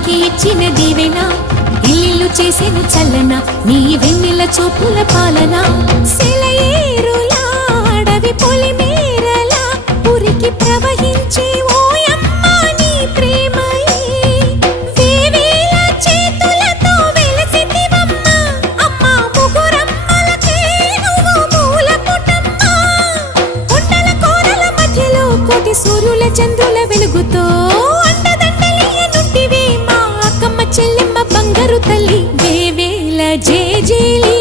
అందరికి ఇచ్చిన దీవెన ఇల్లు చేసేను చల్లన నీ వెన్నెల చూపుల పాలన సెలయేరులా అడవి పొలిమేరలా ఉరికి ప్రవహించే ఓయమ్మ నీ ప్రేమయే వేవేల చేతులతో వెలసితివమ్మ అమ్మ ముగురమ్మలకే నువ్వు మూలపుటమ్మ కొండల కోరల మధ్యలో కోటి సూర్యుల చంద్రుల వెలుగుతో చెల్లెమ్మ బంగారు తల్లి వేవేల జేజేలి